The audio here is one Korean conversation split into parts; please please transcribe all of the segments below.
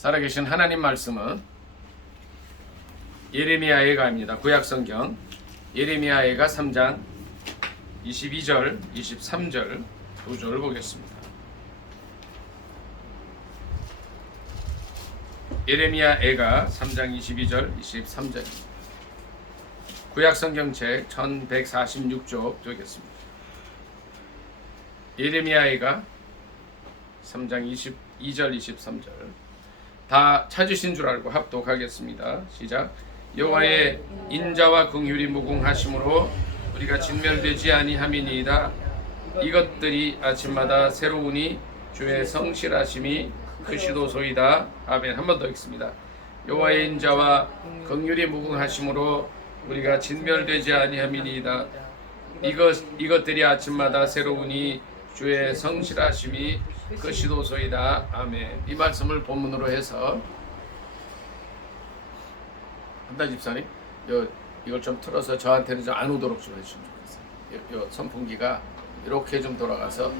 살아계신 하나님 말씀은 예레미야에가입니다. 구약성경 예레미야에가 3장 22절, 23절 두 절을 보겠습니다. 예레미야에가 3장 22절, 23절입니다. 구약성경책 1146쪽 되겠습니다. 예레미야에가 3장 22절, 23절 다 찾으신 줄 알고 합독하겠습니다. 시작. 여호와의 인자와 긍휼이 무궁하심으로 우리가 진멸되지 아니함이니이다. 이것들이 아침마다 새로우니 주의 성실하심이 크시도소이다. 아멘. 한 번 더 읽습니다. 여호와의 인자와 긍휼이 무궁하심으로 우리가 진멸되지 아니함이니이다. 이것들이 아침마다 새로우니 주의 성실하심이 크시도소이다. 아멘. 이 말씀을 본문으로 해서 한다 집사님, 이걸 좀 틀어서 저한테는 좀 안 오도록 좀 해주시면 좋겠어요. 요 선풍기가 이렇게 좀 돌아가서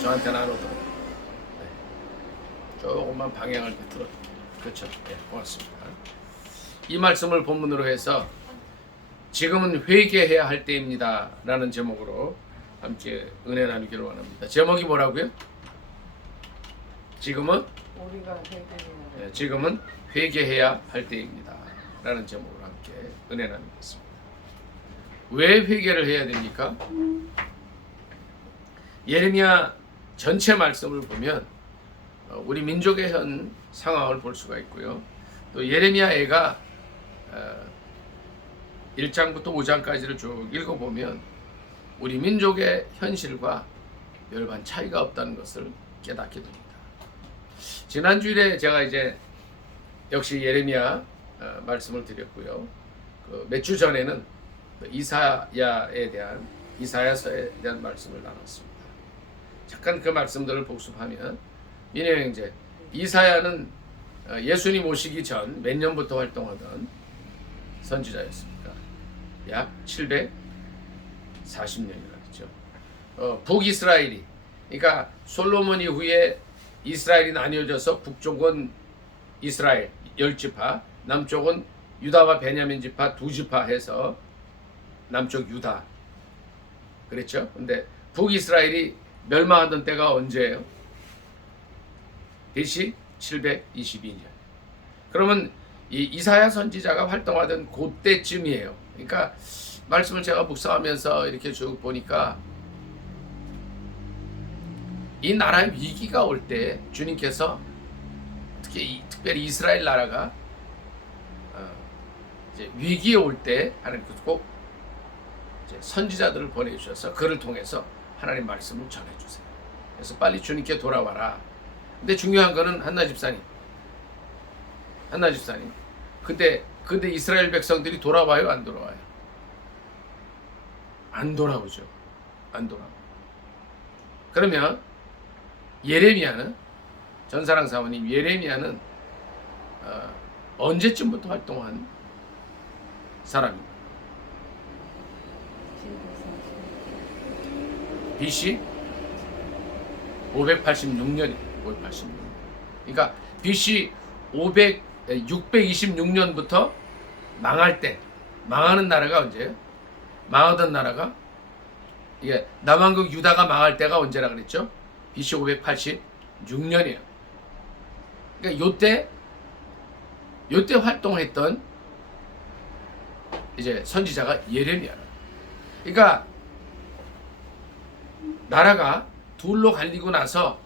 저한테는 안 오도록. 네. 조금만 방향을 틀어. 그렇죠. 네, 고맙습니다. 이 말씀을 본문으로 해서 지금은 회개해야 할 때입니다 라는 제목으로 함께 은혜 나누기를 원합니다. 제목이 뭐라고요? 지금은 지금은 회개해야 할 때입니다 라는 제목으로 함께 은혜 나누겠습니다. 왜 회개를 해야 됩니까? 예레미야 전체 말씀을 보면 우리 민족의 현 상황을 볼 수가 있고요. 또 예레미야애가 1장부터 5장까지를 쭉 읽어보면 우리 민족의 현실과 별반 차이가 없다는 것을 깨닫게 됩니다. 지난주일에 제가 이제 역시 예레미야 말씀을 드렸고요. 몇 주 전에는 이사야서에 대한 말씀을 나눴습니다. 잠깐 그 말씀들을 복습하면 민혜 형제, 이사야는 예수님 오시기 전 몇 년부터 활동하던 선지자였습니다. 약 740년이라 그랬죠. 북이스라엘이, 그러니까 솔로몬 이후에 이스라엘이 나뉘어져서 북쪽은 이스라엘 10지파, 남쪽은 유다와 베냐민 지파 2지파 해서 남쪽 유다 그랬죠. 근데 북이스라엘이 멸망하던 때가 언제예요? BC 722년. 그러면 이 이사야 선지자가 활동하던 그때쯤이에요. 그러니까 말씀을 제가 묵상하면서 이렇게 쭉 보니까 이 나라의 위기가 올 때 주님께서 특별히 이스라엘 나라가 이제 위기에 올 때 하나님께서 꼭 이제 선지자들을 보내주셔서 그를 통해서 하나님 말씀을 전해주세요. 그래서 빨리 주님께 돌아와라. 근데 중요한 거는 한나 집사님, 근데 이스라엘 백성들이 돌아와요, 안 돌아와요? 안 돌아오죠. 안 돌아오고. 그러면 예레미야는, 전사랑 사모님, 예레미야는 언제쯤부터 활동한 사람입니다? BC 586년입니다. 586년. 그러니까 BC 626년부터 망하는 나라가 언제예요? 망하던 나라가, 이게 남왕국 유다가 망할 때가 언제라 그랬죠? BC 586년이에요. 그러니까 요때 활동했던 이제 선지자가 예레미야. 그러니까 나라가 둘로 갈리고 나서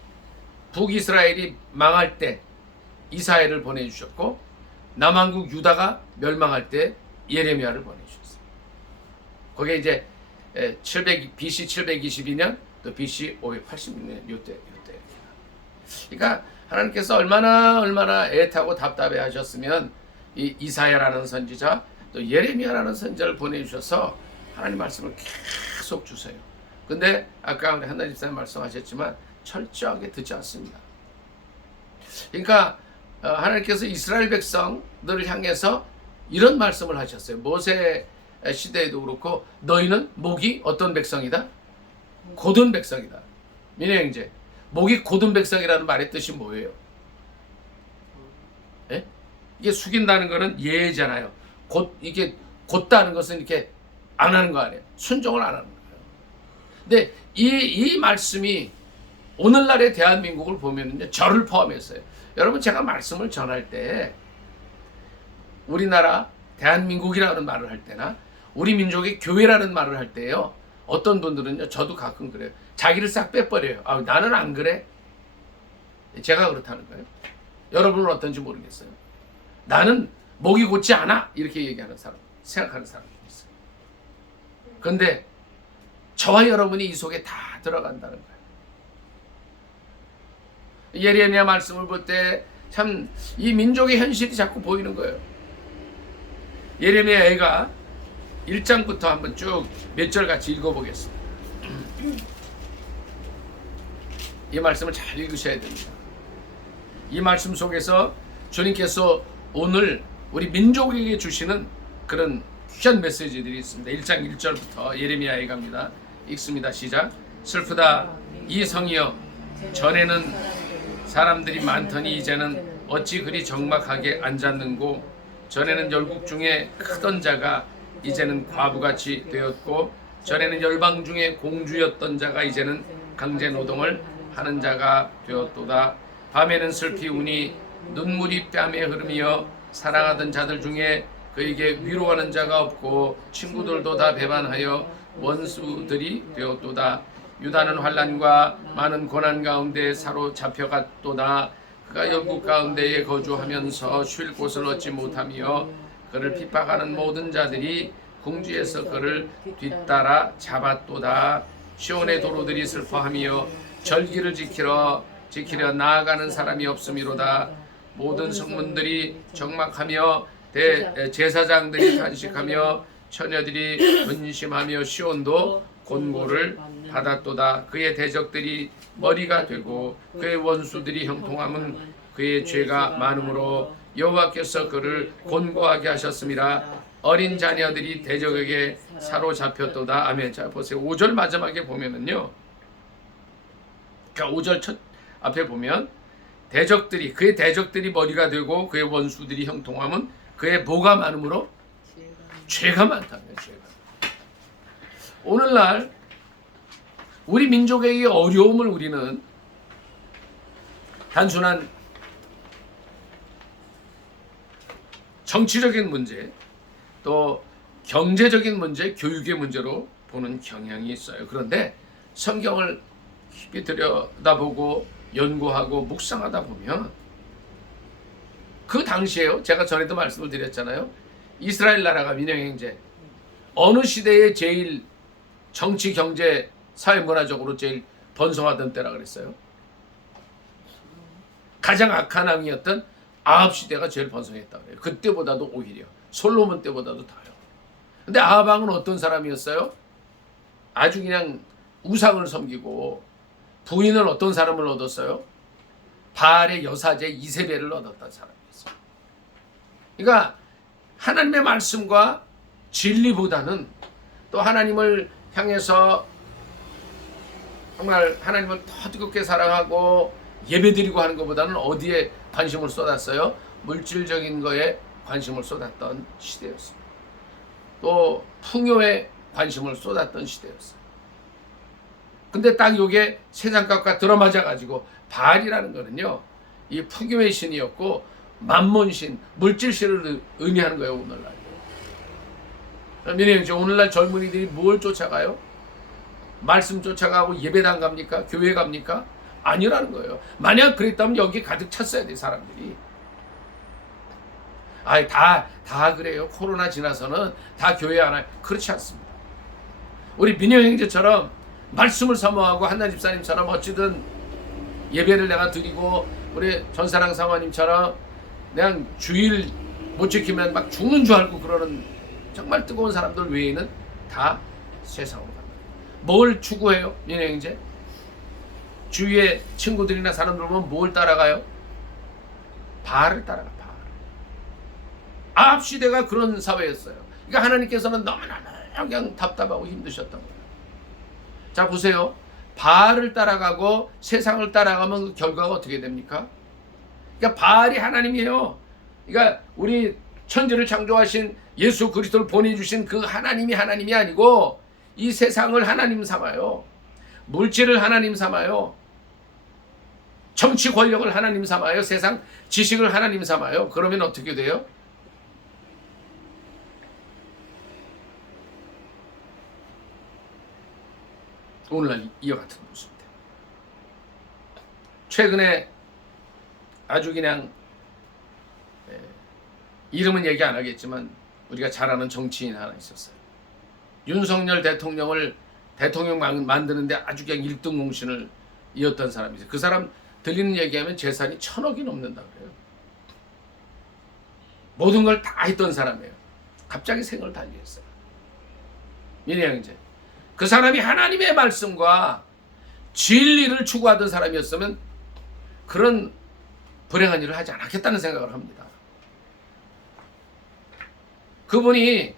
북이스라엘이 망할 때 이사야를 보내주셨고, 남왕국 유다가 멸망할 때 예레미야를 보내주셨어요. 거기에 이제 BC 722년 또 BC 586년 요때. 그러니까 하나님께서 얼마나 애타고 답답해 하셨으면 이 이사야라는 선지자 또 예레미야라는 선지자를 보내주셔서 하나님 말씀을 계속 주세요. 근데 아까 우리 한나 집사님 말씀하셨지만 철저하게 듣지 않습니다. 그러니까 하나님께서 이스라엘 백성들을 향해서 이런 말씀을 하셨어요. 모세 시대에도 그렇고, 너희는 목이 어떤 백성이다? 곧은 백성이다. 민혜 형제, 목이 곧은 백성이라는 말의 뜻이 뭐예요? 예? 이게 숙인다는 거는 예잖아요. 이게 곧다는 것은 이렇게 안 하는 거 아니에요. 순종을 안 하는 거예요. 근데 이 말씀이 오늘날의 대한민국을 보면은요, 저를 포함했어요. 여러분, 제가 말씀을 전할 때 우리나라 대한민국이라는 말을 할 때나 우리 민족의 교회라는 말을 할 때요, 어떤 분들은요, 저도 가끔 그래요. 자기를 싹 빼버려요. 아, 나는 안 그래. 제가 그렇다는 거예요. 여러분은 어떤지 모르겠어요. 나는 목이 곧지 않아, 이렇게 얘기하는 사람, 생각하는 사람이 있어요. 그런데 저와 여러분이 이 속에 다 들어간다는 거예요. 예레미야 말씀을 볼 때 참 이 민족의 현실이 자꾸 보이는 거예요. 예레미야 애가 1장부터 한번 쭉 몇 절 같이 읽어보겠습니다. 이 말씀을 잘 읽으셔야 됩니다. 이 말씀 속에서 주님께서 오늘 우리 민족에게 주시는 그런 귀한 메시지들이 있습니다. 1장 1절부터 예레미야에 갑니다. 읽습니다. 시작. 슬프다 이 성이여, 전에는 사람들이 많더니 이제는 어찌 그리 적막하게 앉았는고, 전에는 열국 중에 크던 자가 이제는 과부같이 되었고, 전에는 열방 중에 공주였던 자가 이제는 강제 노동을 하는 자가 되었도다. 밤에는 슬피 우니 눈물이 뺨에 흐르며 사랑하던 자들 중에 그에게 위로하는 자가 없고 친구들도 다 배반하여 원수들이 되었도다. 유다는 환난과 많은 고난 가운데 사로잡혀갔도다. 그가 열국 가운데에 거주하면서 쉴 곳을 얻지 못하며 그를 핍박하는 모든 자들이 궁지에서 그를 뒤따라 잡았도다. 시온의 도로들이 슬퍼하며 절기를 지키려 나아가는 사람이 없음이로다. 모든 성문들이 적막하며 제사장들이 탄식하며 처녀들이 근심하며 시온도 곤고를 받았도다. 그의 대적들이 머리가 되고 그의 원수들이 형통함은 그의 죄가 많으므로 여호와께서 그를 곤고하게 하셨음이라. 어린 자녀들이 대적에게 사로잡혔도다. 아멘. 자 보세요. 5절 마지막에 보면은요, 그러니까 5절 첫 앞에 보면 그의 대적들이 머리가 되고 그의 원수들이 형통함은 그의 뭐가 많으므로? 죄가 많다는 거예요. 죄가. 오늘날 우리 민족의 어려움을 우리는 단순한 정치적인 문제, 또 경제적인 문제, 교육의 문제로 보는 경향이 있어요. 그런데 성경을 깊이 들여다보고 연구하고 묵상하다 보면 그 당시에요, 제가 전에도 말씀을 드렸잖아요. 이스라엘 나라가 민영행제 어느 시대에 제일 정치, 경제, 사회, 문화적으로 제일 번성하던 때라 그랬어요. 가장 악한 왕이었던 아합 시대가 제일 번성했다 그래요. 그때보다도 오히려 솔로몬 때보다도 더요. 근데 아합 왕은 어떤 사람이었어요? 아주 그냥 우상을 섬기고 부인을 어떤 사람을 얻었어요? 바알의 여사제 이세벨을 얻었던 사람이었어요. 그러니까 하나님의 말씀과 진리보다는 또 하나님을 향해서 정말 하나님을 더 뜨겁게 사랑하고 예배드리고 하는 것보다는 어디에 관심을 쏟았어요? 물질적인 거에 관심을 쏟았던 시대였습니다. 또 풍요에 관심을 쏟았던 시대였어요. 근데 딱 요게 세상값과 들어맞아가지고 바알이라는 거는요, 이 풍요의 신이었고 만몬신, 물질신을 의미하는 거예요. 오늘날 오늘날 젊은이들이 뭘 쫓아가요? 말씀 쫓아가고 예배당 갑니까? 교회 갑니까? 아니라는 거예요. 만약 그랬다면 여기 가득 찼어야 돼, 사람들이. 아이, 다 그래요. 코로나 지나서는 다 교회 안 와요. 그렇지 않습니다. 우리 민영형제처럼 말씀을 사모하고 한나 집사님처럼 어찌든 예배를 내가 드리고, 우리 전사랑 사모님처럼 그냥 주일 못 지키면 막 죽는 줄 알고 그러는 정말 뜨거운 사람들 외에는 다 세상으로 간다. 뭘 추구해요? 민영형제? 주위에 친구들이나 사람들 보면 뭘 따라가요? 바알을 따라가. 바알. 아합 시대가 그런 사회였어요. 그러니까 하나님께서는 너무나 그냥 답답하고 힘드셨던 거예요. 자 보세요. 바알을 따라가고 세상을 따라가면 그 결과가 어떻게 됩니까? 그러니까 바알이 하나님이에요. 그러니까 우리 천지를 창조하신 예수 그리스도를 보내주신 그 하나님이 아니고 이 세상을 하나님 삼아요. 물질을 하나님 삼아요. 정치 권력을 하나님 삼아요. 세상 지식을 하나님 삼아요. 그러면 어떻게 돼요? 오늘날 이와 같은 모습입니다. 최근에 아주 그냥 이름은 얘기 안 하겠지만 우리가 잘 아는 정치인 하나 있었어요. 윤석열 대통령을 대통령 만드는데 아주 그냥 1등 공신을 이었던 사람이 있어요. 그 사람 들리는 얘기하면 재산이 1,000억이 넘는다 그래요. 모든 걸 다 했던 사람이에요. 갑자기 생을 달리했어요. 민혜 형제. 그 사람이 하나님의 말씀과 진리를 추구하던 사람이었으면 그런 불행한 일을 하지 않았겠다는 생각을 합니다. 그분이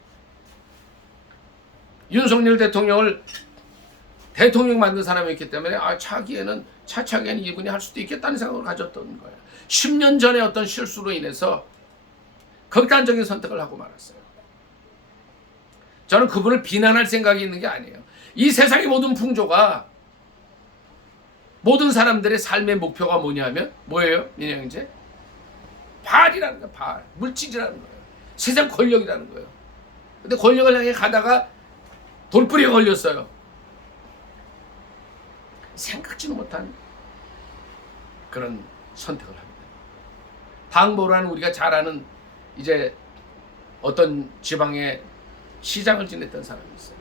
윤석열 대통령을 대통령 만든 사람이었기 때문에 차기에는 이분이 할 수도 있겠다는 생각을 가졌던 거예요. 10년 전에 어떤 실수로 인해서 극단적인 선택을 하고 말았어요. 저는 그분을 비난할 생각이 있는 게 아니에요. 이 세상의 모든 풍조가 모든 사람들의 삶의 목표가 뭐냐면 뭐예요? 민혜 형제? 발이라는 거예요. 발. 물질이라는 거예요. 세상 권력이라는 거예요. 근데 권력을 향해 가다가 돌뿌리에 걸렸어요. 생각지도 못한 그런 선택을 합니다. 방보라는 우리가 잘 아는 이제 어떤 지방의 시장을 지냈던 사람이 있어요.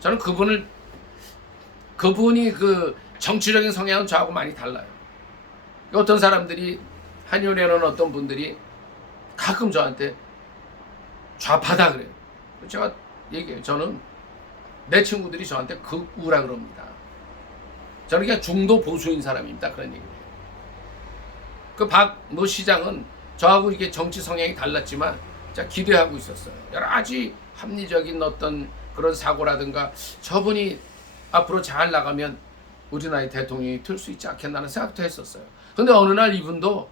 저는 그분이 그 정치적인 성향은 저하고 많이 달라요. 어떤 사람들이 한의원에는 어떤 분들이 가끔 저한테 좌파다 그래요. 제가 얘기해요. 저는 내 친구들이 저한테 극우라 그럽니다. 저는 그냥 중도 보수인 사람입니다. 그런 얘기예요. 그 모 시장은 저하고 이게 정치 성향이 달랐지만 제가 기대하고 있었어요. 여러 가지 합리적인 어떤 그런 사고라든가 저분이 앞으로 잘 나가면 우리나라의 대통령이 될 수 있지 않겠나는 생각도 했었어요. 근데 어느 날 이분도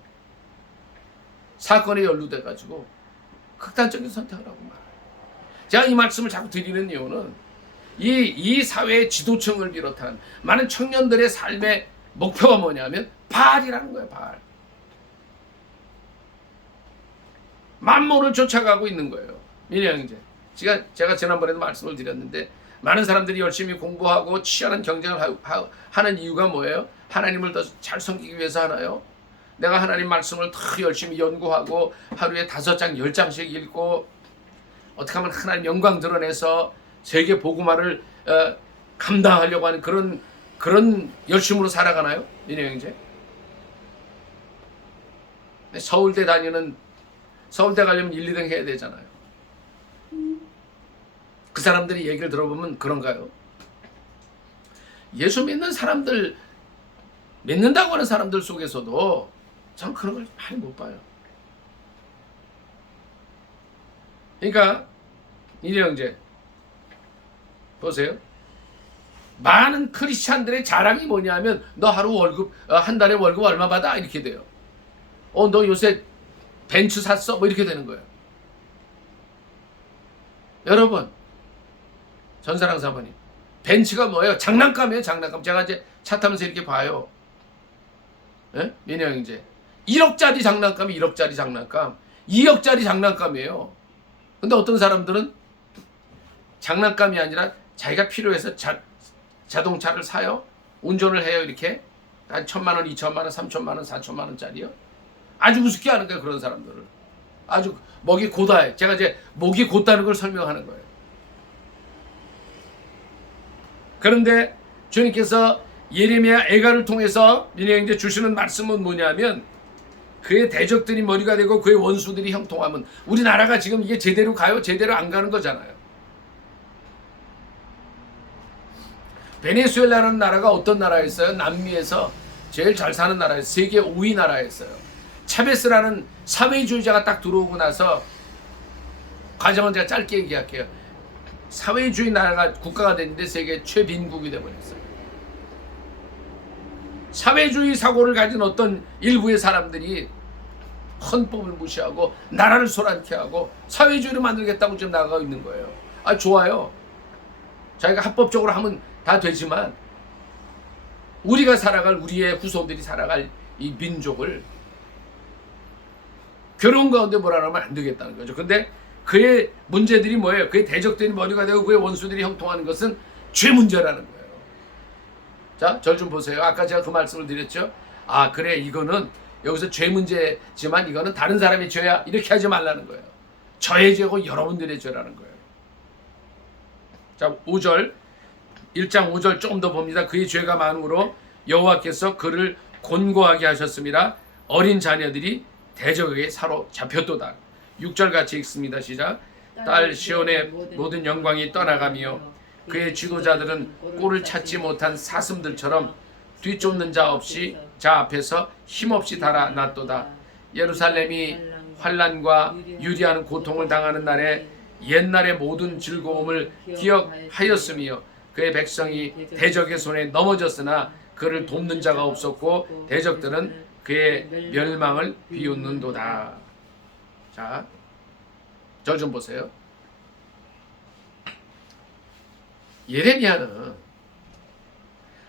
사건에 연루돼가지고 극단적인 선택을 하고 말아요. 제가 이 말씀을 자꾸 드리는 이유는 이 사회의 지도층을 비롯한 많은 청년들의 삶의 목표가 뭐냐면 발이라는 거예요. 발. 만모를 쫓아가고 있는 거예요. 민혜 형제. 제가 지난번에도 말씀을 드렸는데 많은 사람들이 열심히 공부하고 치열한 경쟁을 하는 이유가 뭐예요? 하나님을 더 잘 섬기기 위해서 하나요? 내가 하나님 말씀을 더 열심히 연구하고 하루에 5장 10장씩 읽고 어떻게 하면 하나님 영광 드러내서 세계 복음화를 감당하려고 하는 그런 열심으로 살아가나요? 민혜 형제? 서울대 가려면 1, 2등 해야 되잖아요. 그 사람들이 얘기를 들어보면 그런가요? 예수 믿는다고 하는 사람들 속에서도 전 그런 걸 많이 못 봐요. 그러니까 민혜 형제 보세요. 많은 크리스찬들의 자랑이 뭐냐면 너 한 달에 월급 얼마 받아? 이렇게 돼요. 너 요새 벤츠 샀어? 뭐 이렇게 되는 거예요. 여러분, 전사랑 사모님, 벤츠가 뭐예요? 장난감이에요, 장난감. 제가 이제 차 타면서 이렇게 봐요. 예? 민혜 형제. 1억짜리 장난감이 1억짜리 장난감, 2억짜리 장난감이에요. 근데 어떤 사람들은 장난감이 아니라 자기가 필요해서 자동차를 사요. 운전을 해요, 이렇게. 한 1,000만 원, 2,000만 원, 3,000만 원, 4,000만 원짜리요. 아주 우습게 하는 거예요, 그런 사람들을. 아주 목이 고다해. 제가 이제 목이 곧다는 걸 설명하는 거예요. 그런데 주님께서 예레미야 애가를 통해서 민혜 형제 주시는 말씀은 뭐냐면 그의 대적들이 머리가 되고 그의 원수들이 형통하면 우리나라가 지금 이게 제대로 가요? 제대로 안 가는 거잖아요. 베네수엘라라는 나라가 어떤 나라였어요? 남미에서 제일 잘 사는 나라였어요. 세계 5위 나라였어요. 차베스라는 사회주의자가 딱 들어오고 나서 과정은 제가 짧게 얘기할게요. 사회주의 나라가 국가가 됐는데 세계 최빈국이 되어버렸어요. 사회주의 사고를 가진 어떤 일부의 사람들이 헌법을 무시하고 나라를 소란케 하고 사회주의를 만들겠다고 지금 나가고 있는 거예요. 아, 좋아요. 자기가 합법적으로 하면 다 되지만 우리가 살아갈, 우리의 후손들이 살아갈 이 민족을 괴로운 가운데 몰아넣으면 안 되겠다는 거죠. 근데 그의 문제들이 뭐예요? 그의 대적들이 머리가 되고 그의 원수들이 형통하는 것은 죄 문제라는 거예요. 자, 절 좀 보세요. 아까 제가 그 말씀을 드렸죠. 아, 그래, 이거는 여기서 죄 문제지만 이거는 다른 사람의 죄야, 이렇게 하지 말라는 거예요. 저의 죄고 여러분들의 죄라는 거예요. 자, 5절, 1장 5절 조금 더 봅니다. 그의 죄가 많음으로 여호와께서 그를 곤고하게 하셨습니다. 어린 자녀들이 대적에게 사로잡혔도다. 6절 같이 읽습니다. 시작. 딸 시온의 모든 영광이 떠나가며 그의 지도자들은 꼴을 찾지 못한 사슴들처럼 뒤쫓는 자 없이 자 앞에서 힘없이 달아났도다. 예루살렘이 환난과 유리하는 고통을 당하는 날에 옛날의 모든 즐거움을 기억하였으며 그의 백성이 대적의 손에 넘어졌으나 그를 돕는 자가 없었고 대적들은 그의 멸망을 비웃는도다. 자, 저 좀 보세요. 예레미야는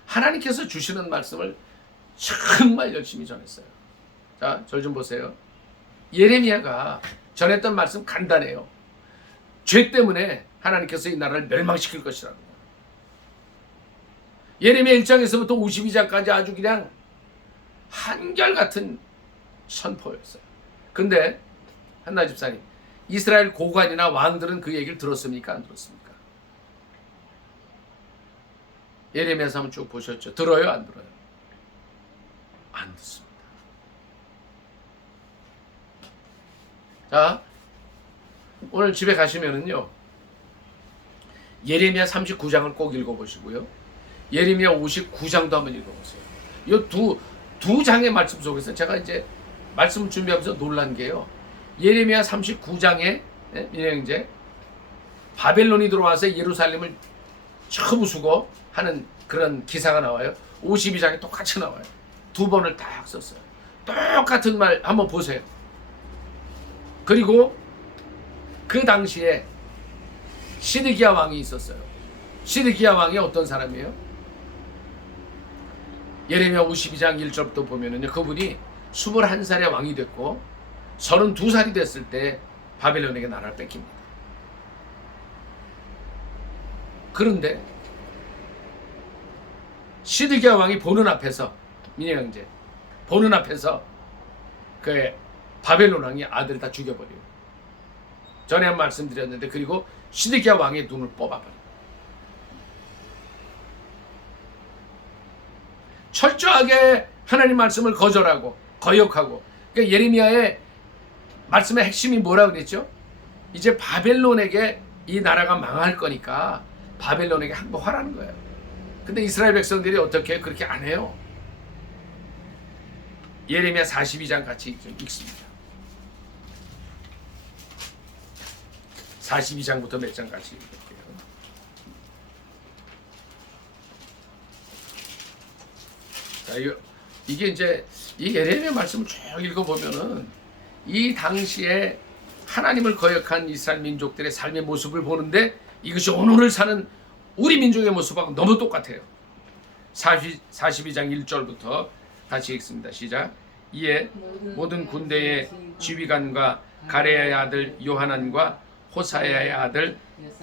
하나님께서 주시는 말씀을 정말 열심히 전했어요. 자, 저 좀 보세요. 예레미야가 전했던 말씀 간단해요. 죄 때문에 하나님께서 이 나라를 멸망시킬 것이라는 거예요. 예레미야 1장에서부터 52장까지 아주 그냥 한결같은 선포였어요. 근데 한나 집사님, 이스라엘 고관이나 왕들은 그 얘기를 들었습니까? 안 들었습니까? 예레미야서 한번 쭉 보셨죠? 들어요? 안 들어요? 안 듣습니다. 자, 오늘 집에 가시면은요, 예레미야 39장을 꼭 읽어보시고요, 예레미야 59장도 한번 읽어보세요. 이 두 장의 말씀 속에서 제가 이제 말씀을 준비하면서 놀란 게요, 예레미야 39장에 이제 바벨론이 들어와서 예루살렘을 쳐부수고 하는 그런 기사가 나와요. 52장에 똑같이 나와요. 두 번을 딱 썼어요. 똑같은 말 한번 보세요. 그리고 그 당시에 시드기야 왕이 있었어요. 시드기야 왕이 어떤 사람이에요? 예레미야 52장 1절부터 보면은요, 그분이 21살에 왕이 됐고 32살이 됐을 때 바벨론에게 나라를 뺏깁니다. 그런데 시드기야 왕이 보는 앞에서, 민의 형제, 보는 앞에서 그 바벨론 왕이 아들을 다 죽여버려요. 전에 한 말씀 드렸는데, 그리고 시드기야 왕의 눈을 뽑아버려요. 철저하게 하나님 말씀을 거절하고 거역하고. 그러니까 예레미야의 말씀의 핵심이 뭐라 그랬죠? 이제 바벨론에게 이 나라가 망할 거니까 바벨론에게 항복하라는 거예요. 근데 이스라엘 백성들이 어떻게 그렇게 안 해요? 예레미야 42장 같이 읽습니다. 42장부터 몇 장 같이 읽을게요. 자, 이게 이제 이 예레미야 말씀을 쭉 읽어보면은 이 당시에 하나님을 거역한 이스라엘 민족들의 삶의 모습을 보는데, 이것이 오늘을 사는 우리 민족의 모습하고 너무 똑같아요. 42장 1절부터 다시 읽습니다. 시작. 이에 모든 군대의 지휘관과 가레야의 아들 요하난과 호사야의 아들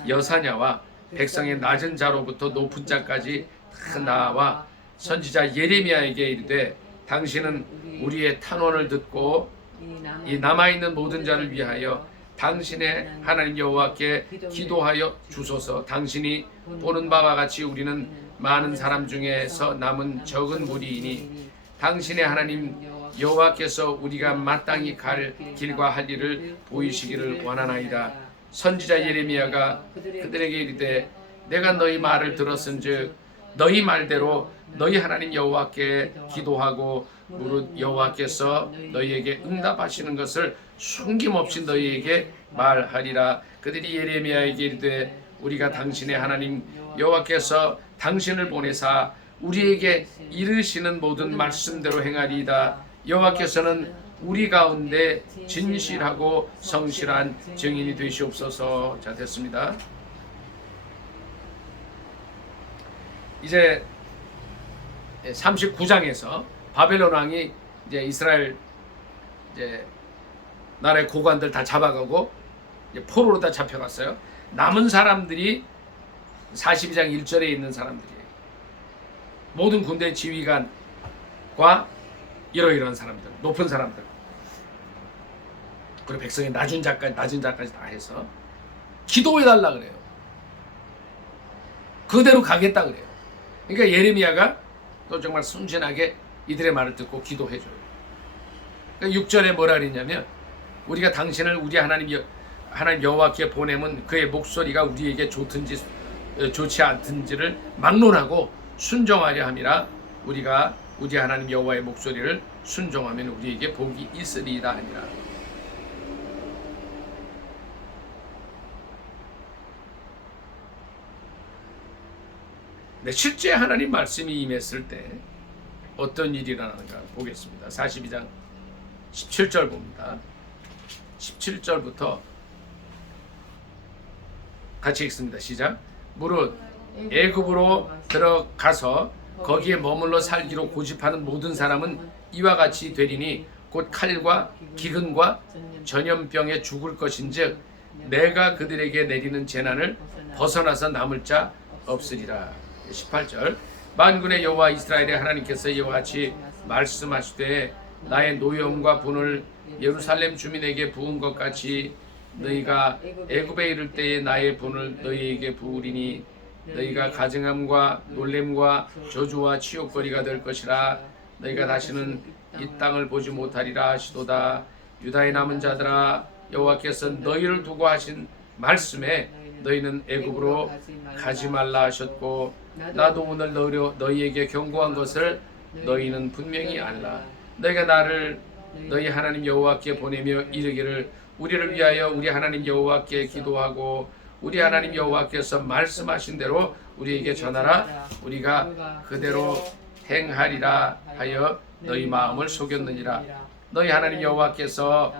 여사냐와 백성의 낮은 자로부터 높은 자까지 다 나와 선지자 예레미야에게 이르되, 당신은 우리의 탄원을 듣고 이 남아있는 모든 자를 위하여 당신의 하나님 여호와께 기도하여 주소서. 당신이 보는 바와 같이 우리는 많은 사람 중에서 남은 적은 무리이니 당신의 하나님 여호와께서 우리가 마땅히 갈 길과 할 일을 보이시기를 원하나이다. 선지자 예레미야가 그들에게 이르되, 내가 너희 말을 들었은즉 너희 말대로 너희 하나님 여호와께 기도하고 무릇 여호와께서 너희에게 응답하시는 것을 숨김없이 너희에게 말하리라. 그들이 예레미야에게 이르되, 우리가 당신의 하나님 여호와께서 당신을 보내사 우리에게 이르시는 모든 말씀대로 행하리이다. 여호와께서는 우리 가운데 진실하고 성실한 증인이 되시옵소서. 자, 됐습니다. 이제 39장에서 바벨론 왕이 이제 이스라엘 이제 나라의 고관들 다 잡아가고 이제 포로로 다 잡혀갔어요. 남은 사람들이 42장 1절에 있는 사람들이에요. 모든 군대 지휘관과 이러이러한 사람들, 높은 사람들, 그리고 백성의 낮은 자까지 다 해서 기도해달라 그래요. 그대로 가겠다 그래요. 그러니까 예레미야가 또 정말 순진하게 이들의 말을 듣고 기도해줘요. 그러니까 6절에 뭐라 그랬냐면, 우리가 당신을 우리 하나님 여호와께 보내면 그의 목소리가 우리에게 좋든지 좋지 않든지를 막론하고 순종하려 함이라. 우리가 우리 하나님 여호와의 목소리를 순종하면 우리에게 복이 있으리이다 하니라. 네, 실제 하나님 말씀이 임했을 때 어떤 일이 일어나는가 보겠습니다. 42장 17절 봅니다. 17절부터 같이 읽습니다. 시작. 무릇 애굽으로 들어가서 거기에 머물러 살기로 고집하는 모든 사람은 이와 같이 되리니 곧 칼과 기근과 전염병에 죽을 것인즉 내가 그들에게 내리는 재난을 벗어나서 남을 자 없으리라. 18절. 만군의 여호와 이스라엘의 하나님께서 이와 같이 말씀하시되 나의 노염과 분을 예루살렘 주민에게 부은 것 같이 너희가 애굽에 이를 때에 나의 분을 너희에게 부으리니 너희가 가증함과 놀램과 저주와 치욕거리가 될 것이라. 너희가 다시는 이 땅을 보지 못하리라 하시도다. 유다의 남은 자들아, 여호와께서 너희를 두고 하신 말씀에 너희는 애굽으로 가지 말라 하셨고 나도 오늘 너희에게 경고한 것을 너희는 분명히 알라. 너희가 나를 너희 하나님 여호와께 보내며 이르기를 우리를 위하여 우리 하나님 여호와께 기도하고 우리 하나님 여호와께서 말씀하신 대로 우리에게 전하라. 우리가 그대로 행하리라 하여 너희 마음을 속였느니라. 너희 하나님 여호와께서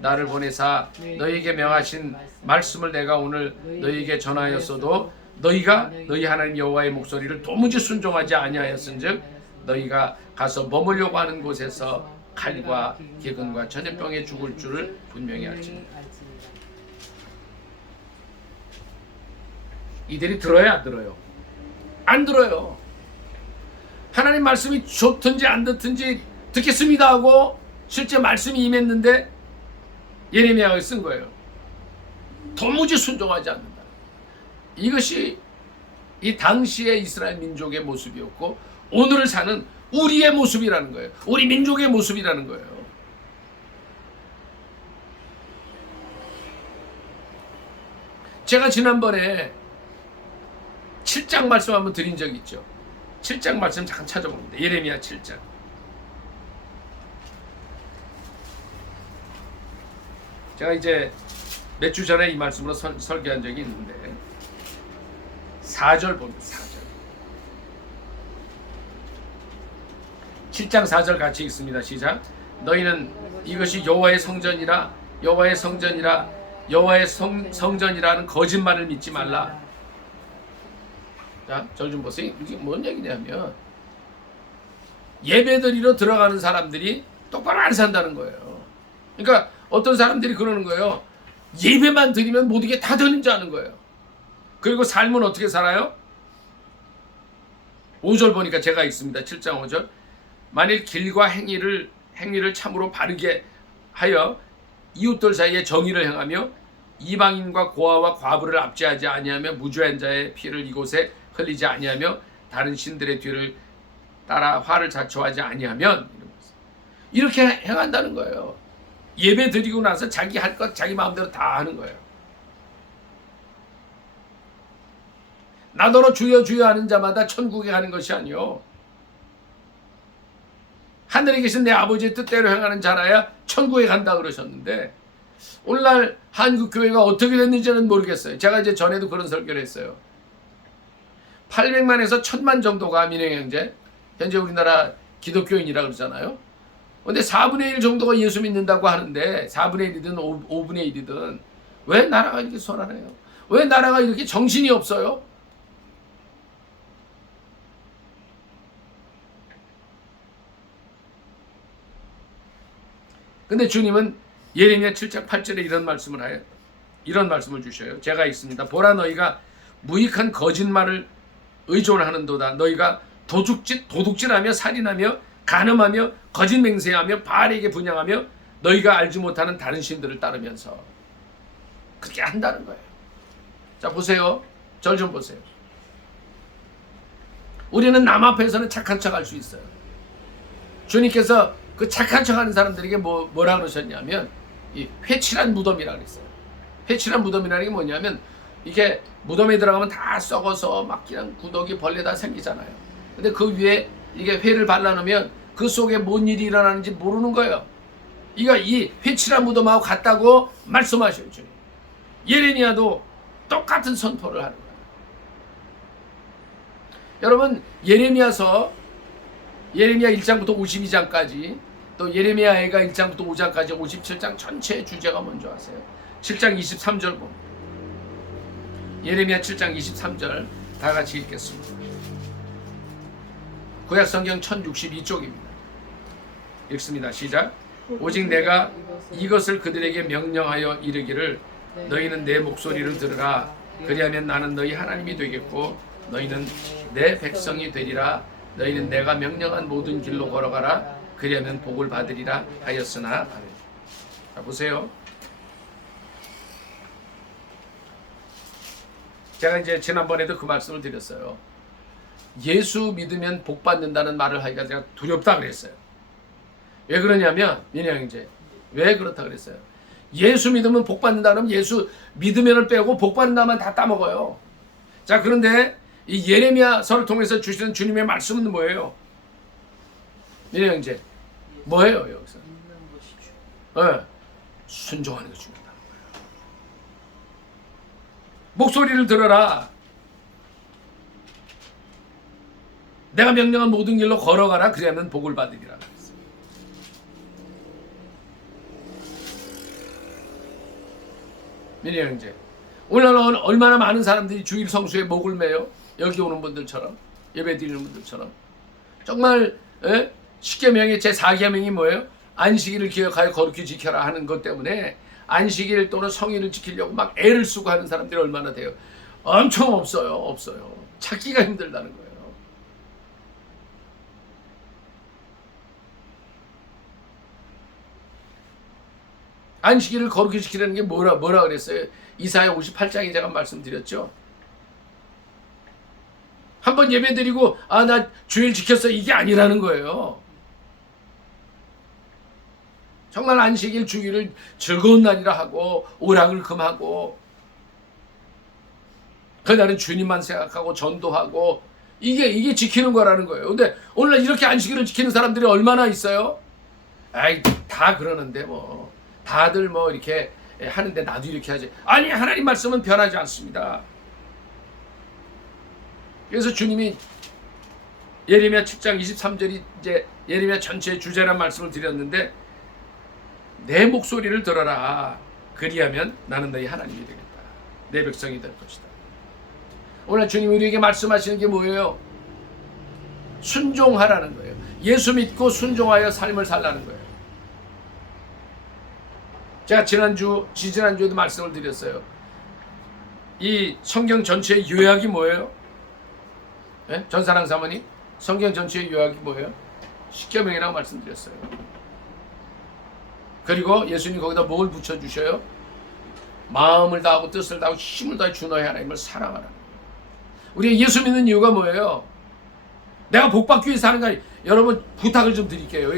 나를 보내사 너희에게 명하신 말씀을 내가 오늘 너희에게 전하였어도 너희가 너희 하나님 여호와의 목소리를 도무지 순종하지 아니하였은즉 너희가 가서 머물려고 하는 곳에서 칼과 기근과 전염병에 죽을 줄을 분명히 알지니. 이들이 들어야 안 들어요? 안 들어요. 하나님 말씀이 좋든지 안 듣든지 듣겠습니다 하고 실제 말씀이 임했는데 예레미야가 쓴 거예요. 도무지 순종하지 않는다. 이것이 이 당시의 이스라엘 민족의 모습이었고 오늘을 사는 우리의 모습이라는 거예요. 우리 민족의 모습이라는 거예요. 제가 지난번에 7장 말씀 한번 드린 적이 있죠. 7장 말씀 잠깐 찾아봅니다. 예레미야 7장. 제가 이제 몇 주 전에 이 말씀으로 설교한 적이 있는데 4절 봅니다. 4절. 7장 4절 같이 읽습니다. 시작. 너희는 이것이 여호와의 성전이라 여호와의 성전이라 여호와의 성전이라는 거짓말을 믿지 말라. 자, 절 좀 보세요. 이게 뭔 얘기냐면 예배드리러 들어가는 사람들이 똑바로 안 산다는 거예요. 그러니까 어떤 사람들이 그러는 거예요. 예배만 드리면 모든 게 다 되는 줄 아는 거예요. 그리고 삶은 어떻게 살아요? 5절 보니까 제가 있습니다. 7장 5절. 만일 길과 행위를 참으로 바르게 하여 이웃들 사이에 정의를 행하며 이방인과 고아와 과부를 압제하지 아니하며 무죄한 자의 피를 이곳에 흘리지 아니하며 다른 신들의 뒤를 따라 화를 자초하지 아니하면 이렇게 행한다는 거예요. 예배 드리고 나서 자기 할 것 자기 마음대로 다 하는 거예요. 나더러 주여 주여 하는 자마다 천국에 가는 것이 아니요 하늘에 계신 내 아버지의 뜻대로 행하는 자라야 천국에 간다 그러셨는데 오늘날 한국교회가 어떻게 됐는지는 모르겠어요. 제가 이제 전에도 그런 설교를 했어요. 800만에서 1000만 정도가 민영형제 현재 우리나라 기독교인이라 그러잖아요. 근데 4분의 1 정도가 예수 믿는다고 하는데 4분의 1이든 5분의 1이든 왜 나라가 이렇게 소란해요? 왜 나라가 이렇게 정신이 없어요? 근데 주님은 예레미야 7장 8절에 이런 말씀을 주셔요. 제가 읽습니다. 보라, 너희가 무익한 거짓말을 의존하는도다. 너희가 도둑질하며 살인하며 간음하며 거짓 맹세하며 바알에게 분향하며 너희가 알지 못하는 다른 신들을 따르면서 그렇게 한다는 거예요. 자, 보세요. 절 좀 보세요. 우리는 남 앞에서는 착한 척 할 수 있어요. 주님께서 그 착한 척 하는 사람들에게 뭐라 그러셨냐면 이 회칠한 무덤이라 그랬어요. 회칠한 무덤이라는 게 뭐냐면 이게 무덤에 들어가면 다 썩어서 막 그냥 구더기 벌레 다 생기잖아요. 근데 그 위에 이게 회를 발라놓으면 그 속에 뭔 일이 일어나는지 모르는 거예요. 이 회칠한 무덤하고 같다고 말씀하셔요. 주님. 예레미야도 똑같은 선포를 하는 거예요. 여러분, 예레미야 1장부터 52장까지 또 예레미야가 1장부터 5장까지 57장 전체의 주제가 뭔지 아세요? 7장 23절 봅니다. 예레미야 7장 23절 다 같이 읽겠습니다. 구약성경 1062쪽입니다. 읽습니다. 시작. 오직 내가 이것을 그들에게 명령하여 이르기를 너희는 내 목소리를 들으라. 그리하면 나는 너희 하나님이 되겠고 너희는 내 백성이 되리라. 너희는 내가 명령한 모든 길로 걸어가라. 그리하면 복을 받으리라 하였으나. 자, 보세요. 제가 이제 지난번에도 그 말씀을 드렸어요. 예수 믿으면 복 받는다는 말을 하기가 제가 두렵다 그랬어요. 왜 그러냐면 민영이제 왜 그렇다 그랬어요? 예수 믿으면 복 받는다 그러면 예수 믿으면을 빼고 복 받는다만 다 따먹어요. 자, 그런데 이 예레미야서를 통해서 주시는 주님의 말씀은 뭐예요? 민영이제 뭐예요 여기서? 네, 순종하는 게 중요하다. 목소리를 들어라. 내가 명령한 모든 길로 걸어가라. 그리하면 복을 받으리라. 민희 형제, 오늘날 얼마나 많은 사람들이 주일 성수에 목을 매요? 여기 오는 분들처럼, 예배 드리는 분들처럼. 정말 십계명의 제4계명이 뭐예요? 안식일을 기억하여 거룩히 지켜라 하는 것 때문에 안식일 또는 성일을 지키려고 막 애를 쓰고 하는 사람들이 얼마나 돼요? 엄청 없어요. 찾기가 힘들다는 거예요. 안식일을 거룩히 지키라는 게 뭐라 그랬어요? 이사야 58장에 제가 말씀드렸죠. 한번 예배 드리고 나 주일 지켰어 이게 아니라는 거예요. 정말 안식일 주일을 즐거운 날이라 하고 오락을 금하고 그날은 주님만 생각하고 전도하고 이게 지키는 거라는 거예요. 근데 오늘날 이렇게 안식일을 지키는 사람들이 얼마나 있어요? 다 그러는데 뭐 다들 뭐 이렇게 하는데 나도 이렇게 하지. 아니, 하나님 말씀은 변하지 않습니다. 그래서 주님이 예레미야 7장 23절이 이제 예레미야 전체의 주제란 말씀을 드렸는데 내 목소리를 들어라. 그리하면 나는 너희 하나님이 되겠다. 내 백성이 될 것이다. 오늘 주님이 우리에게 말씀하시는 게 뭐예요? 순종하라는 거예요. 예수 믿고 순종하여 삶을 살라는 거예요. 제가 지난주에도 말씀을 드렸어요. 이 성경 전체의 요약이 뭐예요? 네? 전사랑 사모님, 성경 전체의 요약이 뭐예요? 십계명이라고 말씀드렸어요. 그리고 예수님 거기다 뭘 붙여주셔요? 마음을 다하고 뜻을 다하고 힘을 다해 주 너의 하나님을 사랑하라. 우리가 예수 믿는 이유가 뭐예요? 내가 복받기 위해서 하는 거 아니에요. 여러분 부탁을 좀 드릴게요.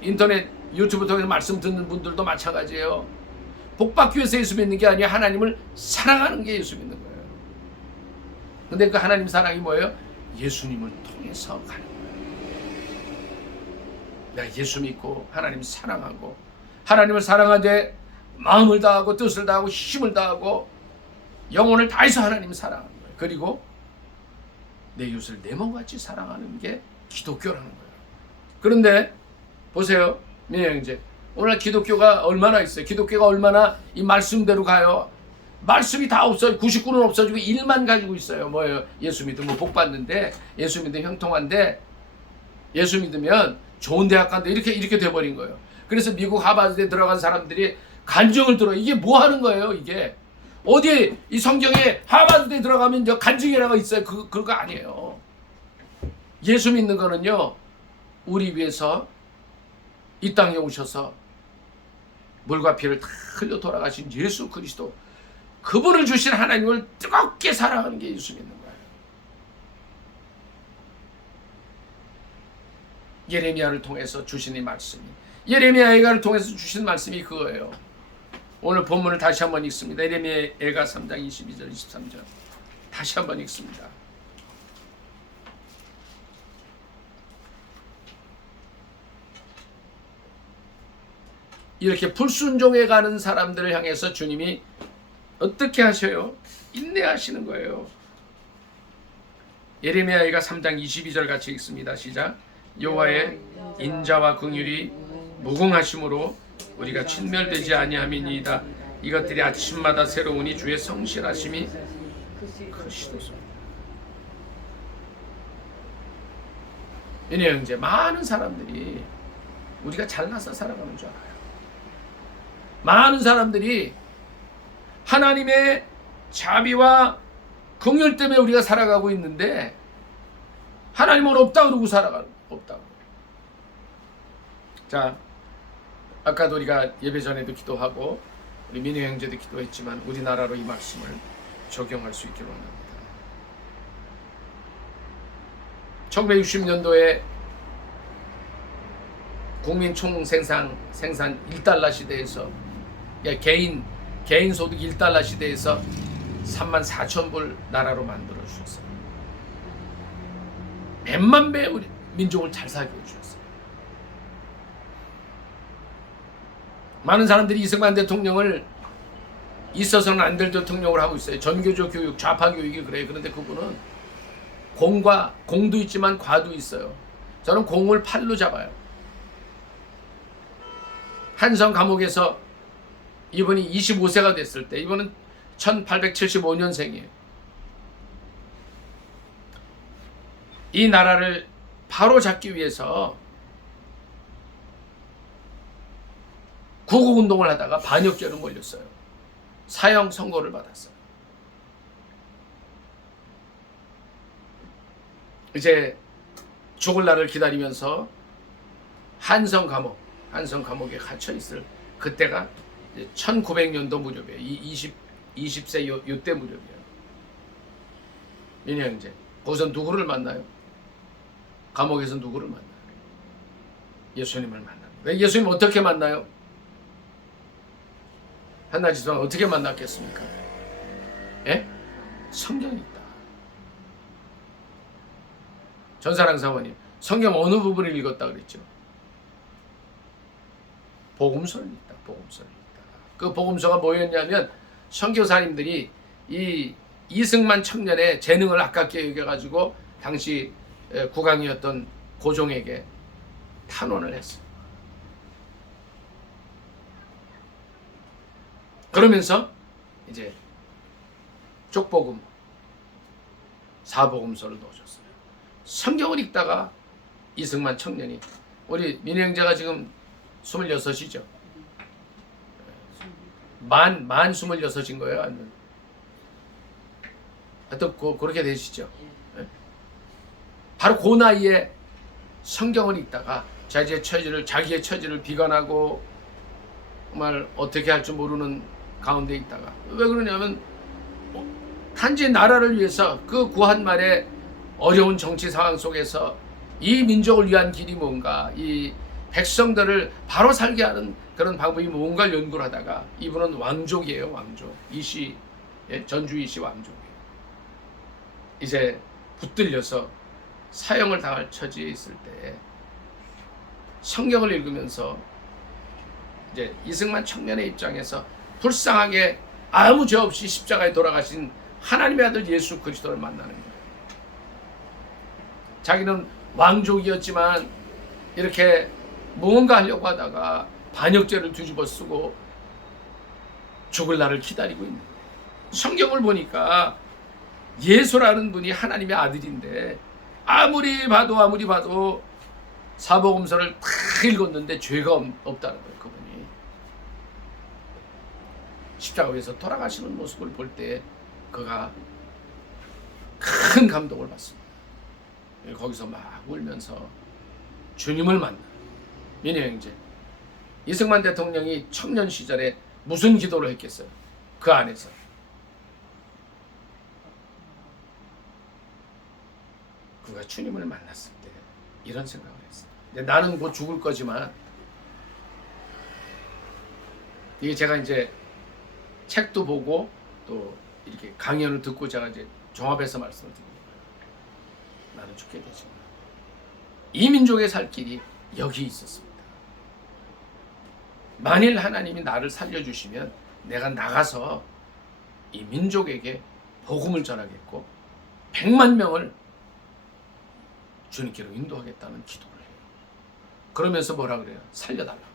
인터넷 유튜브 통해서 말씀 듣는 분들도 마찬가지예요. 복받기 위해서 예수 믿는 게 아니라 하나님을 사랑하는 게 예수 믿는 거예요. 근데 그 하나님 사랑이 뭐예요? 예수님을 통해서 가는 거예요. 내가 예수 믿고 하나님 사랑하고 하나님을 사랑하되 마음을 다하고 뜻을 다하고 힘을 다하고 영혼을 다해서 하나님을 사랑하는 거예요. 그리고 내 이웃을 내 몸같이 사랑하는 게 기독교라는 거예요. 그런데 보세요, 민혜 형제. 오늘 기독교가 얼마나 있어요? 기독교가 얼마나 이 말씀대로 가요? 말씀이 다 없어요. 99는 없어지고 1만 가지고 있어요. 뭐예요? 예수 믿으면 복 받는데, 예수 믿으면 형통한데, 예수 믿으면 좋은 대학 간데, 이렇게 돼버린 거예요. 그래서 미국 하버드에 들어간 사람들이 간증을 들어요. 이게 뭐 하는 거예요, 이게? 어디에 이 성경에 하버드에 들어가면 간증이라고 있어요. 그거 아니에요. 예수 믿는 거는요, 우리 위해서 이 땅에 오셔서 물과 피를 다 흘려 돌아가신 예수 그리스도, 그분을 주신 하나님을 뜨겁게 사랑하는 게 예수 믿는 거예요. 예레미야를 통해서 주신 이 말씀이, 예레미야를 통해서 주신 말씀이 그거예요. 오늘 본문을 다시 한번 읽습니다. 예레미야 3장 22절 23절 다시 한번 읽습니다. 이렇게 불순종해 가는 사람들을 향해서 주님이 어떻게 하셔요? 인내하시는 거예요. 예레미야가 3장 22절 같이 읽습니다. 시작. 여호와의 인자와 긍휼이 무궁하심으로 우리가 진멸되지 아니함이니이다. 이것들이 아침마다 새로우니 주의 성실하심이 크시도소이다. 이네 형제, 많은 사람들이 우리가 잘나서 살아가는 줄 알아요. 많은 사람들이 하나님의 자비와 긍휼 때문에 우리가 살아가고 있는데, 하나님은 없다 그러고 살아가는, 없다고. 자, 아까도 우리가 예배 전에도 기도하고 우리 민우 형제도 기도했지만, 우리나라로 이 말씀을 적용할 수 있기를 원합니다. 1960년도에 국민 총 생산 1달러 시대에서, 개인 소득 1달러 시대에서 34,000불 나라로 만들어 주셨어요. 몇만 배 우리 민족을 잘 살게 해주셨어요. 많은 사람들이 이승만 대통령을 있어서는 안 될 대통령을 하고 있어요. 전교조 교육, 좌파 교육이 그래요. 그런데 그분은 공도 있지만 과도 있어요. 저는 공을 팔로 잡아요. 한성 감옥에서 이분이 25세가 됐을 때, 이분은 1875년생이에요. 이 나라를 바로 잡기 위해서 구국운동을 하다가 반역죄로 몰렸어요. 사형 선고를 받았어요. 이제 죽을 날을 기다리면서 한성 감옥에 갇혀 있을 그때가 1900년도 무렵이에요. 20세 요때 무렵이에요. 민희 형제, 거기서 누구를 만나요? 감옥에서 누구를 만나요? 예수님을 만납니다. 예수님 어떻게 만나요? 한나 지도가 어떻게 만났겠습니까? 예? 성경이 있다. 전사랑 사모님, 성경 어느 부분을 읽었다 그랬죠? 복음서를 읽다. 복음서를 읽다. 그 복음서가 뭐였냐면, 선교사님들이 이 이승만 청년의 재능을 아깝게 여겨가지고 당시 국왕이었던 고종에게 탄원을 했어요. 그러면서 이제 쪽복음, 사복음서를 넣어줬어요. 성경을 읽다가 이승만 청년이, 우리 민희 형제가 지금 26이죠? 만 26인 거예요? 아니면? 하여튼 그렇게 되시죠? 네? 바로 그 나이에 성경을 읽다가 자기의 처지를 비관하고 정말 어떻게 할 줄 모르는 가운데 있다가, 왜 그러냐면 단지 나라를 위해서 그 구한 말에 어려운 정치 상황 속에서 이 민족을 위한 길이 뭔가, 이 백성들을 바로 살게 하는 그런 방법이 뭔가를 연구를 하다가, 이분은 왕족이에요. 왕족. 이씨, 전주 이씨 왕족이에요. 이제 붙들려서 사형을 당할 처지에 있을 때 성경을 읽으면서 이제 이승만 청년의 입장에서 불쌍하게 아무 죄 없이 십자가에 돌아가신 하나님의 아들 예수 그리스도를 만나는 거예요. 자기는 왕족이었지만 이렇게 무언가 하려고 하다가 반역죄를 뒤집어 쓰고 죽을 날을 기다리고 있는 거예요. 성경을 보니까 예수라는 분이 하나님의 아들인데 아무리 봐도 사복음서를 다 읽었는데 죄가 없다는 거예요. 그분이 십자가 위에서 돌아가시는 모습을 볼 때 그가 큰 감동을 받습니다. 거기서 막 울면서 주님을 만나. 민혜 형제, 이승만 대통령이 청년 시절에 무슨 기도를 했겠어요? 그 안에서 그가 주님을 만났을 때 이런 생각을 했어요. 나는 곧 죽을 거지만, 이게 제가 이제 책도 보고 또 이렇게 강연을 듣고 제가 이제 종합해서 말씀을 드립니다. 나는 죽게 되지만 이 민족의 살 길이 여기 있었습니다. 만일 하나님이 나를 살려주시면 내가 나가서 이 민족에게 복음을 전하겠고 100만 명을 주님께로 인도하겠다는 기도를 해요. 그러면서 뭐라 그래요? 살려달라고.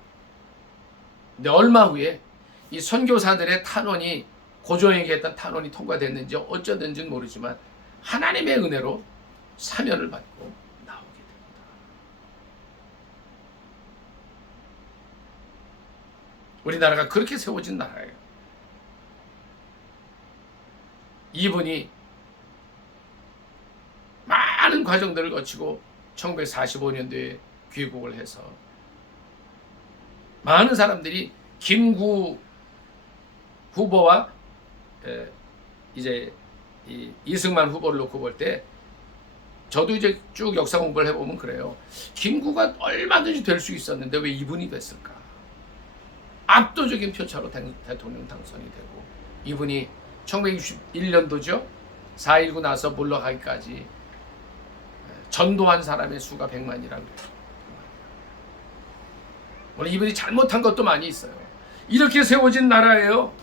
근데 얼마 후에 이 선교사들의 탄원이, 고종에게 했던 탄원이 통과됐는지 어쩌든지는 모르지만 하나님의 은혜로 사면을 받고 나오게 됩니다. 우리나라가 그렇게 세워진 나라예요. 이분이 많은 과정들을 거치고 1945년도에 귀국을 해서 많은 사람들이 김구 후보와 이제 이승만 후보를 놓고 볼 때, 저도 이제 쭉 역사 공부를 해보면 그래요. 김구가 얼마든지 될 수 있었는데 왜 이분이 됐을까? 압도적인 표차로 대통령 당선이 되고, 이분이 1961년도죠. 4.19 나서 물러가기까지 전도한 사람의 수가 100만이라고 그래요. 물론 이분이 잘못한 것도 많이 있어요. 이렇게 세워진 나라예요.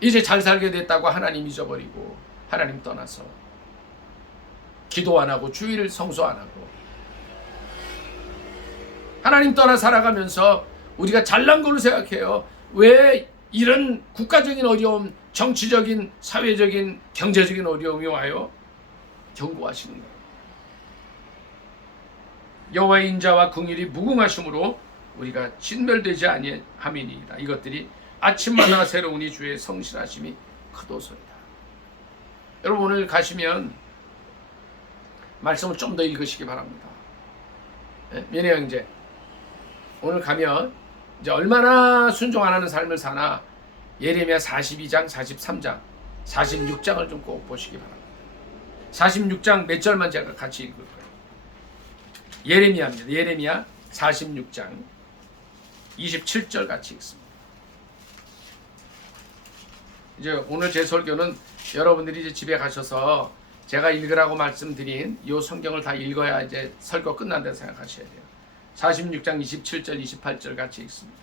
이제 잘 살게 됐다고 하나님 잊어버리고 하나님 떠나서 기도 안 하고 주일 성수 안 하고 하나님 떠나 살아가면서 우리가 잘난 걸로 생각해요. 왜 이런 국가적인 어려움, 정치적인, 사회적인, 경제적인 어려움이 와요? 경고하시는 거예요. 여호와의 인자와 긍휼이 무궁하심으로 우리가 진멸되지 아니함이니이다. 이것들이 아침마다 새로우니 주의 성실하심이 크도소이다. 여러분, 오늘 가시면 말씀을 좀 더 읽으시기 바랍니다. 민혜 형제, 오늘 가면 이제 얼마나 순종 안 하는 삶을 사나 예레미야 42장, 43장, 46장을 좀 꼭 보시기 바랍니다. 46장 몇 절만 제가 같이 읽을 거예요. 예레미야입니다. 예레미야 46장 27절 같이 읽습니다. 이제 오늘 제 설교는 여러분들이 이제 집에 가셔서 제가 읽으라고 말씀드린 이 성경을 다 읽어야 이제 설교 끝난다고 생각하셔야 돼요. 46장 27절 28절 같이 읽습니다.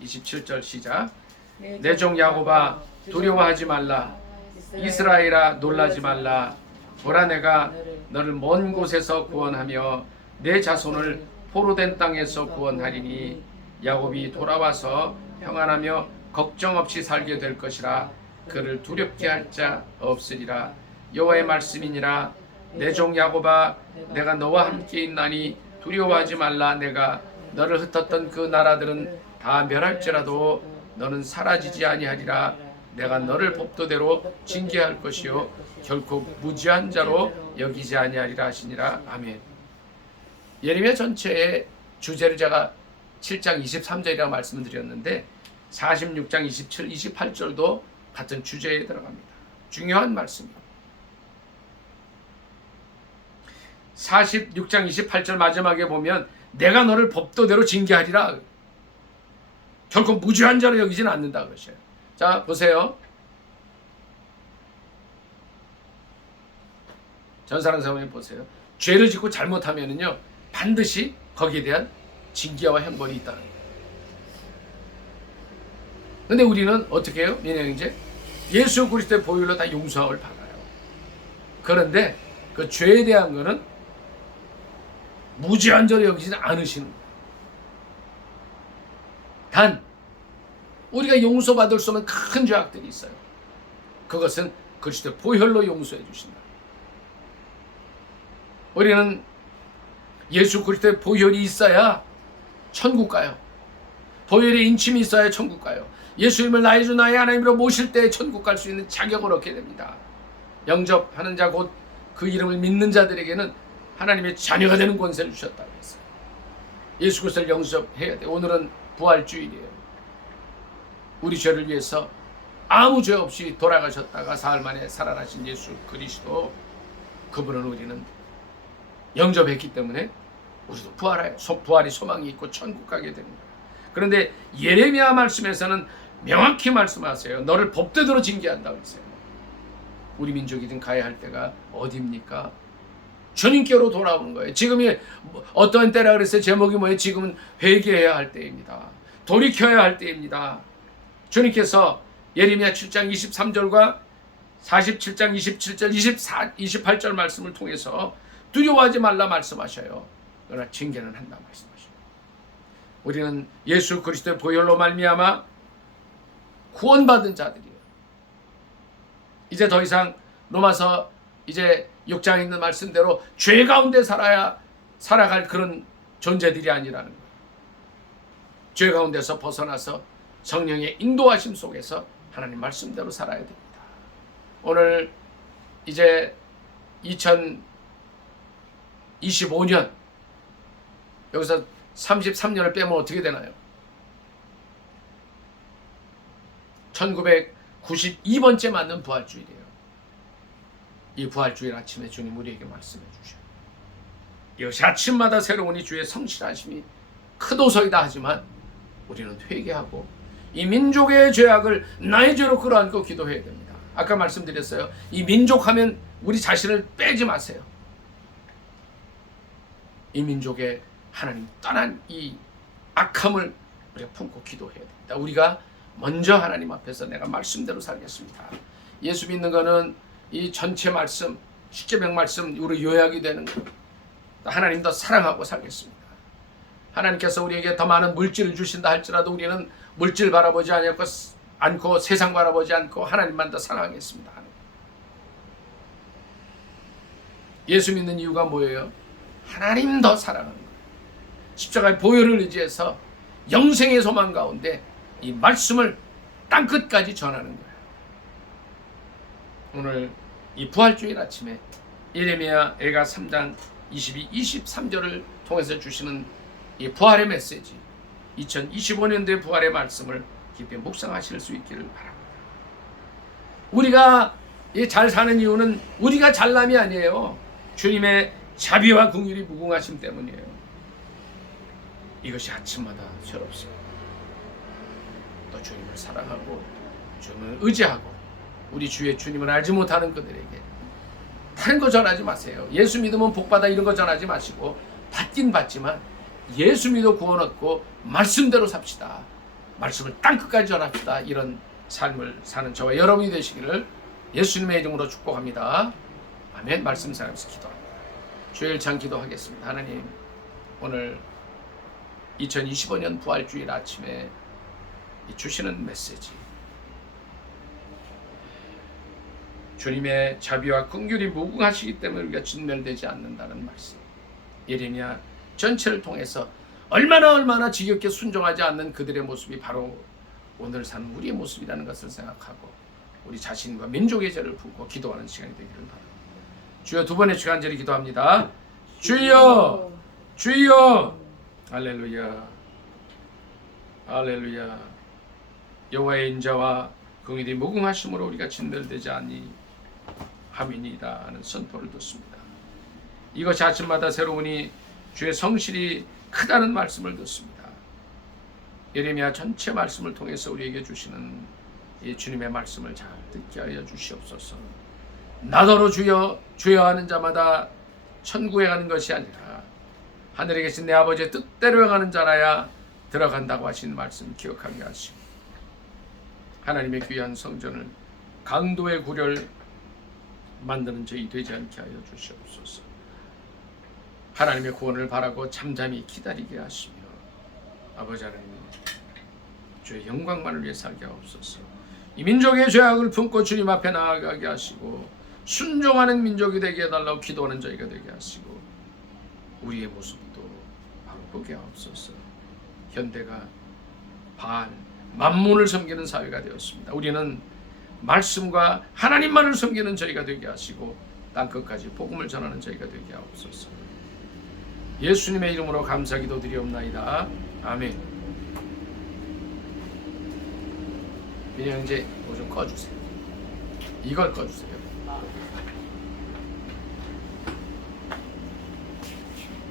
27절 시작. 내 종 야곱아 두려워하지 말라. 이스라엘아 놀라지 말라. 보라, 내가 너를 먼 곳에서 구원하며 내 자손을 포로된 땅에서 구원하리니 야곱이 돌아와서 평안하며 걱정 없이 살게 될 것이라. 그를 두렵게 할 자 없으리라. 여호와의 말씀이니라. 내 종 야곱아, 내가 너와 함께 있나니 두려워하지 말라. 내가 너를 흩었던 그 나라들은 다 멸할지라도 너는 사라지지 아니하리라. 내가 너를 법도대로 징계할 것이요 결코 무지한 자로 여기지 아니하리라 하시니라. 아멘. 예레미야 전체의 주제를 제가 7장 23절이라고 말씀을 드렸는데 46장 27, 28절도 같은 주제에 들어갑니다. 중요한 말씀이에요. 46장 28절 마지막에 보면 내가 너를 법도대로 징계하리라. 결코 무죄한 자로 여기지는 않는다 그러셔요. 자, 보세요. 전사랑 사모님 보세요. 죄를 짓고 잘못하면은요 반드시 거기에 대한 징계와 형벌이 있다는 거예요. 근데 우리는 어떻게 해요? 민영이제 예수 그리스도의 보혈로 다 용서함을 받아요. 그런데 그 죄에 대한 거는 무지한 자로 여기지 않으시는 거예요. 단 우리가 용서받을 수 없는 큰 죄악들이 있어요. 그것은 그리스도의 보혈로 용서해 주신다. 우리는 예수 그리스도의 보혈이 있어야 천국 가요. 보혈의 인침이 있어야 천국 가요. 예수님을 나의 주 나의 하나님으로 모실 때 천국 갈 수 있는 자격을 얻게 됩니다. 영접하는 자 곧 그 이름을 믿는 자들에게는 하나님의 자녀가 되는 권세를 주셨다고 했어요. 예수 그리스도를 영접해야 돼. 오늘은 부활주일이에요. 우리 죄를 위해서 아무 죄 없이 돌아가셨다가 사흘 만에 살아나신 예수 그리스도, 그분은 우리는 영접했기 때문에 우리도 부활이 소망이 있고 천국 가게 됩니다. 그런데 예레미야 말씀에서는 명확히 말씀하세요. 너를 법대로 징계한다고 했어요. 우리 민족이 지금 가야 할 때가 어디입니까? 주님께로 돌아오는 거예요. 지금이 어떤 때라 그랬어요? 제목이 뭐예요? 지금은 회개해야 할 때입니다. 돌이켜야 할 때입니다. 주님께서 예레미야 7장 23절과 47장 27절 28절 말씀을 통해서 두려워하지 말라 말씀하셔요. 그러나 징계는 한다 말씀하셔요. 우리는 예수 그리스도의 보혈로 말미암아 구원받은 자들이에요. 이제 더 이상 로마서 이제 6장에 있는 말씀대로 죄 가운데 살아갈 그런 존재들이 아니라는 거예요. 죄 가운데서 벗어나서 성령의 인도하심 속에서 하나님 말씀대로 살아야 됩니다. 오늘 이제 2025년 여기서 33년을 빼면 어떻게 되나요? 1992번째 맞는 부활주일이에요. 이 부활주일 아침에 주님 우리에게 말씀해 주셔요. 이것이 아침마다 새로우니 주의 성실하심이 크도소이다 하지만 우리는 회개하고 이 민족의 죄악을 나의 죄로 끌어안고 기도해야 됩니다. 아까 말씀드렸어요. 이 민족하면 우리 자신을 빼지 마세요. 이 민족의 하나님 떠난 이 악함을 우리가 품고 기도해야 됩니다. 우리가 먼저 하나님 앞에서 내가 말씀대로 살겠습니다. 예수 믿는 거는 이 전체 말씀, 십계명 말씀 우리 요약이 되는 거. 하나님 더 사랑하고 살겠습니다. 하나님께서 우리에게 더 많은 물질을 주신다 할지라도 우리는 물질 바라보지 않고 세상 바라보지 않고 하나님만 더 사랑하겠습니다. 예수 믿는 이유가 뭐예요? 하나님 더 사랑하는 거예요. 십자가의 보혈을 의지해서 영생의 소망 가운데 이 말씀을 땅끝까지 전하는 거예요. 오늘 이 부활주일 아침에 예레미야 애가 3장 22, 23절을 통해서 주시는 이 부활의 메시지, 2025년도의 부활의 말씀을 깊이 묵상하실 수 있기를 바랍니다. 우리가 잘 사는 이유는 우리가 잘남이 아니에요. 주님의 자비와 긍휼이 무궁하심 때문이에요. 이것이 아침마다 새롭습니다. 또 주님을 사랑하고 주님을 의지하고 우리 주의 주님을 알지 못하는 그들에게 다른 거 전하지 마세요. 예수 믿으면 복받아 이런 거 전하지 마시고 받긴 받지만 예수 믿어 구원 얻고 말씀대로 삽시다. 말씀을 땅끝까지 전합시다. 이런 삶을 사는 저와 여러분이 되시기를 예수님의 이름으로 축복합니다. 아멘. 말씀 사랑하면서 기도합니다. 주일창 기도하겠습니다. 하나님, 오늘 2025년 부활주일 아침에 주시는 메시지, 주님의 자비와 긍휼이 무궁하시기 때문에 우리가 진멸되지 않는다는 말씀, 예레미야 전체를 통해서 얼마나 지겹게 순종하지 않는 그들의 모습이 바로 오늘 사는 우리의 모습이라는 것을 생각하고 우리 자신과 민족의 죄를 품고 기도하는 시간이 되기를 바랍니다. 주여, 두 번의 주간절히 기도합니다. 주여, 주여. 할렐루야, 할렐루야. 여호와의 인자와 긍휼이 무궁하심으로 우리가 진멸되지 아니함이니이다 하는 선포를 듣습니다. 이것이 아침마다 새로우니 주의 성실이 크다는 말씀을 듣습니다. 예레미야 전체 말씀을 통해서 우리에게 주시는 이 주님의 말씀을 잘 듣게 하여 주시옵소서. 나더러 주여 주여 하는 자마다 천국에 가는 것이 아니라 하늘에 계신 내 아버지의 뜻대로 행하는 자라야 들어간다고 하신 말씀 기억하게 하시고, 하나님의 귀한 성전을 강도의 구렬 만드는 저희 되지 않게 하여 주시옵소서. 하나님의 구원을 바라고 잠잠히 기다리게 하시며 아버지 하나님 주의 영광만을 위해 살게 하옵소서. 이 민족의 죄악을 품고 주님 앞에 나아가게 하시고 순종하는 민족이 되게 해달라고 기도하는 저희가 되게 하시고 우리의 모습도 바꾸게 하옵소서. 현대가 바알, 만문을 섬기는 사회가 되었습니다. 우리는 말씀과 하나님만을 섬기는 저희가 되게 하시고 땅끝까지 복음을 전하는 저희가 되게 하옵소서. 예수님의 이름으로 감사 기도드리옵나이다. 아멘. 민영 이제 뭐 좀 꺼주세요. 이걸 꺼주세요.